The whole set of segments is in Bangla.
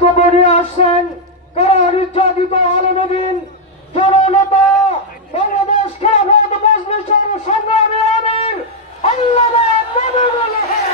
বক্তব্য নিয়ে আসছেন কারা নির্যাতিত আলেমদ্দিন জননেতা বাংলাদেশ খেলাফত মজলিসের সংগ্রামী আমির আল্লামা মনিরুল হক।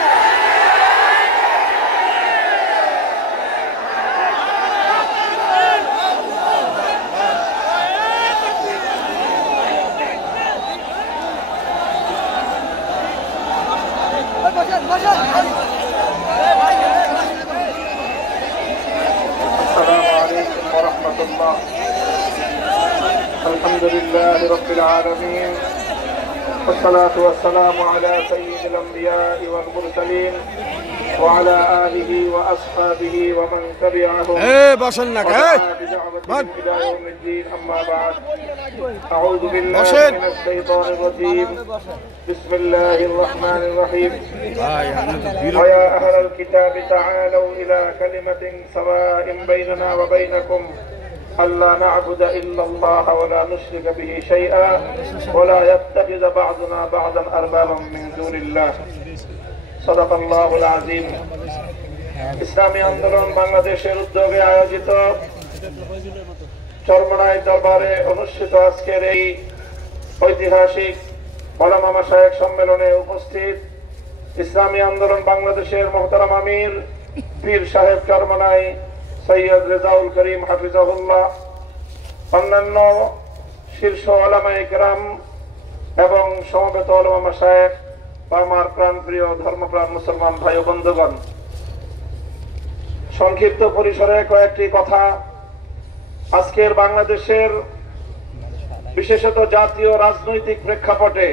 الحمد لله رب العالمين والصلاة والسلام على سيد الأنبياء والمرسلين وعلى آله وأصحابه ومن تبعهم بدعوتهم إلى يوم الدين. أما بعد، أعوذ بالله من الشيطان الرجيم. بسم الله الرحمن الرحيم. ويا أهل الكتاب تعالوا إلى كلمة سواء بيننا وبينكم ألا نعبد إلا الله ولا نشرك به شيئا ولا يتخذ بعضنا بعضا أربابا من دون الله. صدق الله العظيم. ইসলামী আন্দোলন বাংলাদেশের উদ্যোগে আয়োজিত চরমনাই দরবারে অনুষ্ঠিত আজকের এই ঐতিহাসিক ওলামা মাশায়েখ সম্মেলনে উপস্থিত ইসলামী আন্দোলন বাংলাদেশের মোহতারাম আমির পীর সাহেব চরমনাই সৈয়দ রেজাউল করিম হাফিজাহুল্লাহ, অন্যান্য শীর্ষ ওলামায়ে কেরাম এবং সমবেত ওলামা মাশায়েখ, আমার প্রাণপ্রিয় ধর্মপ্রাণ মুসলমান ভাই ও বন্ধুগণ, সংক্ষিপ্ত পরিসরে কয়েকটি কথা আজকের বাংলাদেশের বিশেষত জাতীয় রাজনৈতিক প্রেক্ষাপটে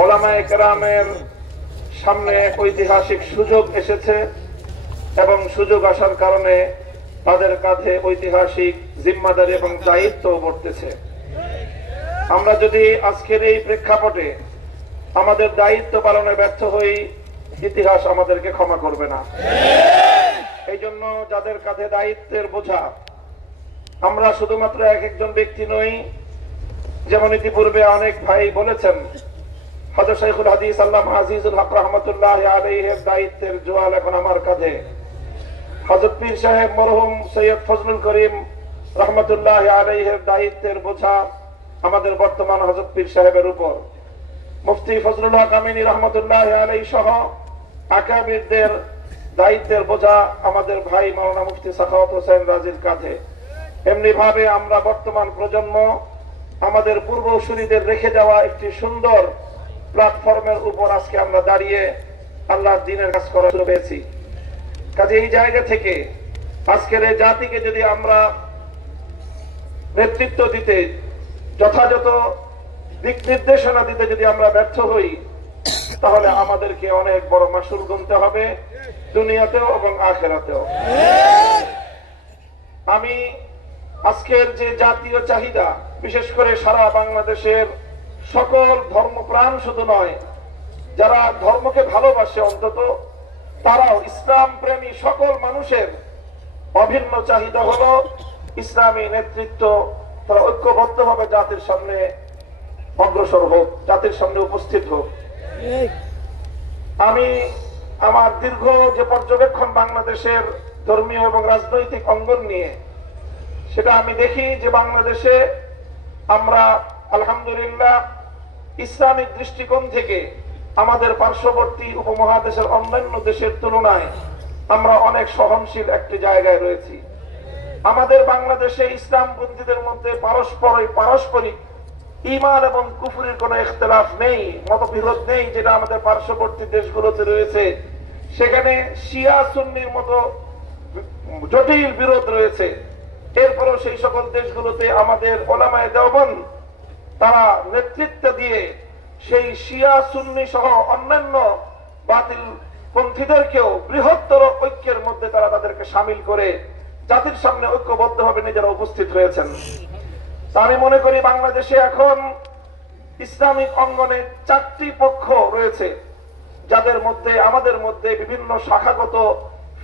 ওলামায়ে কেরামের সামনে ঐতিহাসিক সুযোগ এসেছে এবং সুযোগ আসার কারণে তাদের কাঁধে ঐতিহাসিক জিম্মাদারি এবং দায়িত্ব বর্তেছে। আমরা যদি আজকের এই প্রেক্ষাপটে আমাদের দায়িত্ব পালনে ব্যর্থ হই, ইতিহাস আমাদেরকে ক্ষমা করবে না। এই জন্য যাদের কাঁধে দায়িত্বের বোঝা, আমরা শুধুমাত্র এক একজন ব্যক্তি নই। যেমন ইতিপূর্বে অনেক ভাই বলেছেন, হযরত শাইখুল হাদিস আল্লামা আজিজুল হক রাহমাতুল্লাহ আলাইহির দায়িত্বের জোয়াল এখন আমার কাঁধে। হযরত পীর সাহেব মরহুম সৈয়দ ফজলুল করিম রহমতুল্লাহ আলাইহির দায়িত্বের বোঝা আমাদের বর্তমান হযরত পীর সাহেবের উপর। মুফতি ফজলুল হক আমিনী রহমতুল্লাহ আলাইহি সহ আকাবিরদের দায়িত্বের বোঝা আমাদের ভাই মাওলানা মুফতি সাখাওয়াত হোসেন রাজির কাঁধে। এমনি ভাবে আমরা বর্তমান প্রজন্ম আমাদের পূর্বসূরীদের রেখে যাওয়া একটি সুন্দর প্ল্যাটফর্মের উপর আজকে আমরা দাঁড়িয়ে আল্লাহর দ্বীনের কাজ করা শুরু পেয়েছি। কাজে এই জায়গা থেকে আজকের এই জাতিকে যদি আমরা নেতৃত্ব দিতে, যথাযথ দিক নির্দেশনা দিতে যদি আমরা ব্যর্থ হই, তাহলে আমাদেরকে অনেক বড় মাসুল গুনতে হবে, দুনিয়াতেও এবং আখিরাতেও। আমি আজকের যে জাতীয় চাহিদা, বিশেষ করে সারা বাংলাদেশের সকল ধর্মপ্রাণ শুধু নয়, যারা ধর্মকে ভালোবাসে অন্তত তারাও ইসলাম প্রেমী সকল মানুষের অভিন্ন চাহিদা হলো ইসলামী নেতৃত্ব তারা ঐক্যবদ্ধভাবে জাতির সামনে অগ্রসর হোক, জাতির সামনে উপস্থিত হোক। আমি আমার দীর্ঘ যে পর্যবেক্ষণ বাংলাদেশের ধর্মীয় এবং রাজনৈতিক অঙ্গন নিয়ে, সেটা আমি দেখি যে বাংলাদেশে আমরা আলহামদুলিল্লাহ ইসলামিক দৃষ্টিকোণ থেকে আমাদের পার্শ্ববর্তী উপমহাদেশের অন্যান্য দেশের তুলনায় আমরা অনেক সহনশীল একটি জায়গায় রয়েছি। আমাদের বাংলাদেশে ইসলামপন্থীদের মধ্যে পারস্পরিক ঈমান এবং কুফরির কোনো ইখতিলাফ নেই, মতবিরোধ নেই, যেটা আমাদের পার্শ্ববর্তী দেশগুলোতে রয়েছে। সেখানে শিয়া সুন্নির মতো জটিল বিরোধ রয়েছে। এরপরও সেই সকল দেশগুলোতে আমাদের ওলামায়ে দেওবন্দ তারা নেতৃত্ব দিয়ে সেই শিয়া সুন্নি সহ অন্যান্য বাতিল পন্থীদেরকেও বৃহত্তর ঐক্যের মধ্যে তারা তাদেরকে সামিল করে জাতির সামনে ঐক্যবদ্ধভাবে নিজেরা উপস্থিত হয়েছেন। আমি মনে করি বাংলাদেশে এখন ইসলামিক অঙ্গনে 4টি পক্ষ রয়েছে, যাদের মধ্যে আমাদের মধ্যে বিভিন্ন শাখাগত,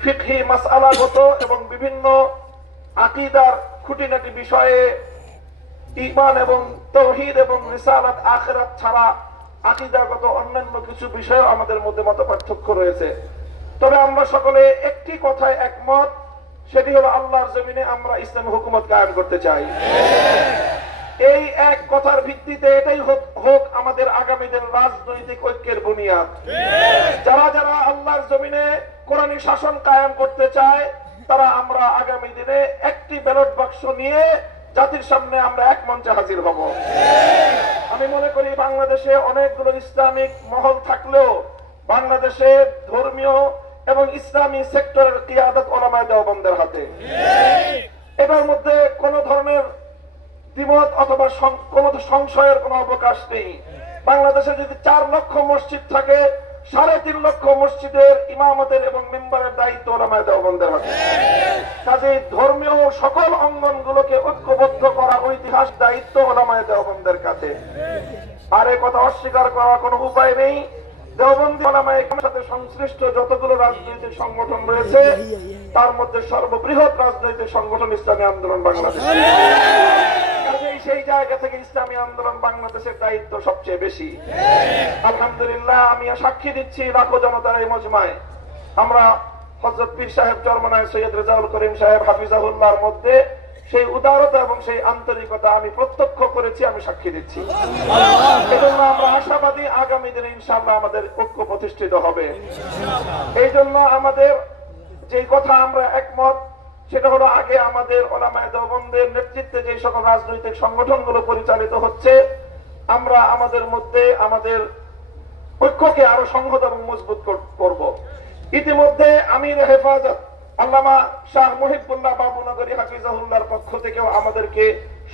ফিকহি মাসআলাগত এবং বিভিন্ন আকীদার খুঁটিনাটি বিষয়ে ঈমান এবং তাওহীদ এবং রিসালাত আখিরাত ছাড়া আকীদাগত অন্যান্য কিছু বিষয় আমাদের মধ্যে মতপার্থক্য রয়েছে। তবে আমরা সকলে একটি কথায় একমত সেটি হলো আল্লাহর জমিনে আমরা ইসলামী হুকুমত কায়েম করতে চাই। এই এক কথার ভিত্তিতে এটাই হোক আমাদের আগামী দিন রাজনৈতিক ঐক্যের বুনিয়াদ। যারা যারা আল্লাহর জমিনে কোরআনী শাসন কায়েম করতে চায় তারা আমরা আগামী দিনে একটি ব্যালট বাক্স নিয়ে জাতির সামনে আমরা এক মঞ্চে হাজির হব। আমি মনে করি বাংলাদেশে অনেকগুলো ইসলামিক মহল থাকলেও বাংলাদেশে ধর্মীয় এবং ইসলামী সেক্টরের কিয়াদত উলামায়ে দেওবন্দের হাতে। এটার মধ্যে কোন ধরনের দ্বিমত অথবা কোন সংশয়ের কোন অবকাশ নেই। বাংলাদেশে যদি 4 লক্ষ মসজিদ থাকে 3.5 লক্ষ মসজিদের ইমামতের এবং মেম্বারের দায়িত্ব উলামায়ে দেওবন্দের হাতে। কাজেই ধর্মীয় সকল অঙ্গনগুলোকে ঐক্যবদ্ধ করা ঐতিহাস দায়িত্ব উলামায়ে দেওবন্দের কাছে। আর এই কথা অস্বীকার করার কোনো উপায় নেই। দেওবন্দি উলামায়ে কেরামের সাথে সংশ্লিষ্ট যতগুলো রাজনৈতিক সংগঠন রয়েছে তার মধ্যে সর্ববৃহৎ রাজনৈতিক সংগঠন ইসলামী আন্দোলন বাংলাদেশ। সেই জায়গা থেকে ইসলামী আন্দোলন বাংলাদেশের দায়িত্ব সবচেয়ে বেশি। আলহামদুলিল্লাহ, আমি সাক্ষী দিচ্ছি লাখো জনতার এই মজমায় আমরা হযরত পীর সাহেব চরমনায় সৈয়দ রেজাউল করিম সাহেব হাফিজাহুল্লাহর মধ্যে সেই উদারতা এবং সেই আন্তরিকতা আমি প্রত্যক্ষ করেছি, আমি সাক্ষী দিচ্ছি। এজন্য আমরা আশাবাদী আগামী দিনে ইনশাআল্লাহ আমাদের ঐক্য প্রতিষ্ঠিত হবে। এই জন্য আমাদের যে কথা আমরা একমত সেটা হলো আগে আমাদের উলামায়ে দেওবন্দের নেতৃত্বে যে সকল রাজনৈতিক সংগঠনগুলো পরিচালিত হচ্ছে আমরা আমাদের মধ্যে আমাদের ঐক্যকে আরো সংহত এবং মজবুত করব। ইতিমধ্যে আমির হেফাজত আল্লামা শাহ মুহিবুল্লাহ বাবুনগরী হাফিজাহুল্লাহর পক্ষ থেকেও আমাদেরকে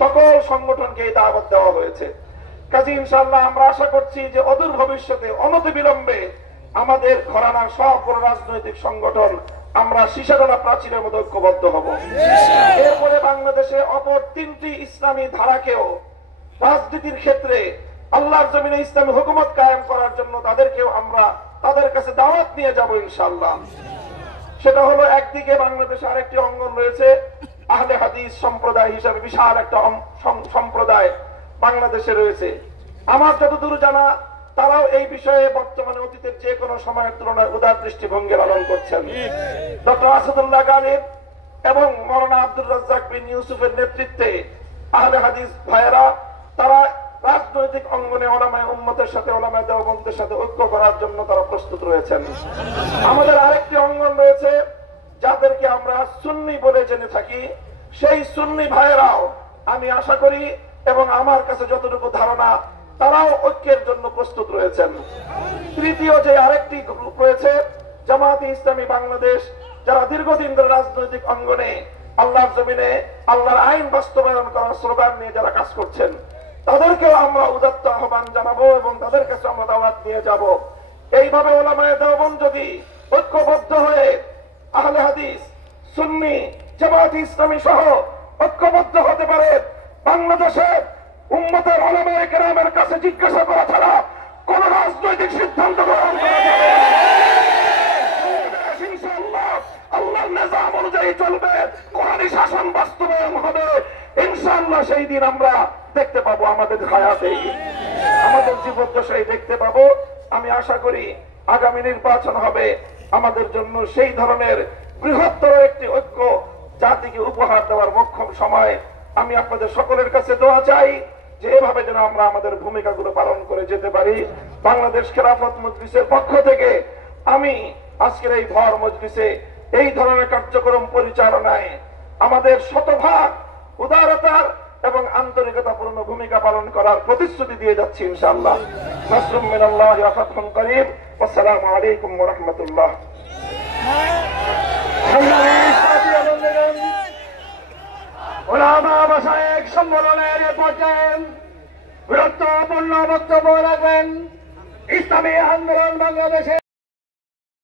সকল সংগঠনকে এই দাওয়াত দেওয়া হয়েছে। কাজী ইনশাআল্লাহ আমরা আশা করছি যে অদূর ভবিষ্যতে অনতিবিলম্বে আমাদের ঘরানার সব বড় রাজনৈতিক সংগঠন আমরা সীসাডালা প্রাচীরের মতো ঐক্যবদ্ধ হব। এরপরে বাংলাদেশে অপর 3টি ইসলামী ধারাকেও রাজনীতির ক্ষেত্রে আল্লাহর জমিনে ইসলামী হুকুমত কায়েম করার জন্য তাদেরকেও আমরা তাদের কাছে দাওয়াত নিয়ে যাব ইনশাআল্লাহ। সেটা হলো একদিকে বাংলাদেশে আরেকটি অঙ্গন রয়েছে আহলে হাদিস সম্প্রদায় হিসাবে বিশাল একটা সম্প্রদায় বাংলাদেশে রয়েছে। আমার যতদূর জানা তারাও এই বিষয়ে বর্তমানে অতীতের যে কোনো সময়ের তুলনায় উদার দৃষ্টিভঙ্গি লালন করছেন। ডক্টর আসাদুল্লাহ গালিব এবং মাওলানা আব্দুর রাজ্জাক বিন ইউসুফের নেতৃত্বে আহলে হাদিস ভাইয়েরা তারা রাজনৈতিক অঙ্গনে উলামায়ে উম্মতের সাথে উলামায়ে দেওবন্দের সাথে ঐক্য করার জন্য তারা প্রস্তুত রয়েছেন। আমাদের আরেকটি অঙ্গন রয়েছে যাদেরকে আমরা সুন্নি বলে জেনে থাকি, সেই সুন্নি ভাইয়েরাও আমি আশা করি এবং আমার কাছে যতটুকু ধারণা তারাও ঐক্যের জন্য প্রস্তুত রয়েছেন। তৃতীয় যে আরেকটি গ্রুপ রয়েছে জামায়াতে ইসলামী বাংলাদেশ, যারা দীর্ঘদিন ধরে রাজনৈতিক অঙ্গনে আল্লাহর জমিনে আল্লাহর আইন বাস্তবায়ন করার স্লোগান নিয়ে যারা কাজ করছেন তাদেরকেও আমরা উদাত্ত আহ্বান জানাবো এবং তাদের কাছে আমরা দাওয়াত নিয়ে যাব। এইভাবে উলামায়ে দেওবন্দ যদি ঐক্যবদ্ধ হয়ে আহলে হাদিস সুন্নি জামায়াতে ইসলামী সহ ঐক্যবদ্ধ হতে পারে, বাংলাদেশে উম্মতের উলামায়ে কেরামের কাছে জিজ্ঞাসা করা ছাড়া কোন রাজনৈতিক সিদ্ধান্ত গ্রহণ করা যাবে না। ইনশাআল্লাহ আল্লাহর নিজাম অনুযায়ী চলবে, কোরআনী শাসন বাস্তবায়ন হবে। ইনশাআল্লাহ সেই দিন আমরা দেখতে পাবো, আমাদের হায়াতে আমাদের জীবদ্দশায় দেখতে পাবো। আমি আশা করি আগামী নির্বাচন হবে আমাদের জন্য সেই ধরনের বৃহত্তর একটি ঐক্য জাতিকে উপহার দেওয়ার মোক্ষম সময়। আমি আপনাদের সকলের কাছে দোয়া চাই যে এভাবে যেন আমরা আমাদের ভূমিকাগুলো পালন করে যেতে পারি। বাংলাদেশ খেলাফত মজলিসের পক্ষ থেকে আমি আজকের এই ভর মজলিসে এই ধরনের কার্যক্রম পরিচালনায় আমাদের শতভাগ উদারতার এবং আন্তরিকতাপূর্ণ ভূমিকা পালন করার প্রতিশ্রুতি দিয়ে যাচ্ছি ইনশাআল্লাহ। নাসরুম মিনাল্লাহি ওয়া ফাতহুন করিব। আসসালামু আলাইকুম ওয়া রাহমাতুল্লাহ। উলামা মাশায়েখ সম্মেলনের পর্যায়ে গুরুত্বপূর্ণ বক্তব্য রাখবেন ইসলামী আন্দোলন বাংলাদেশের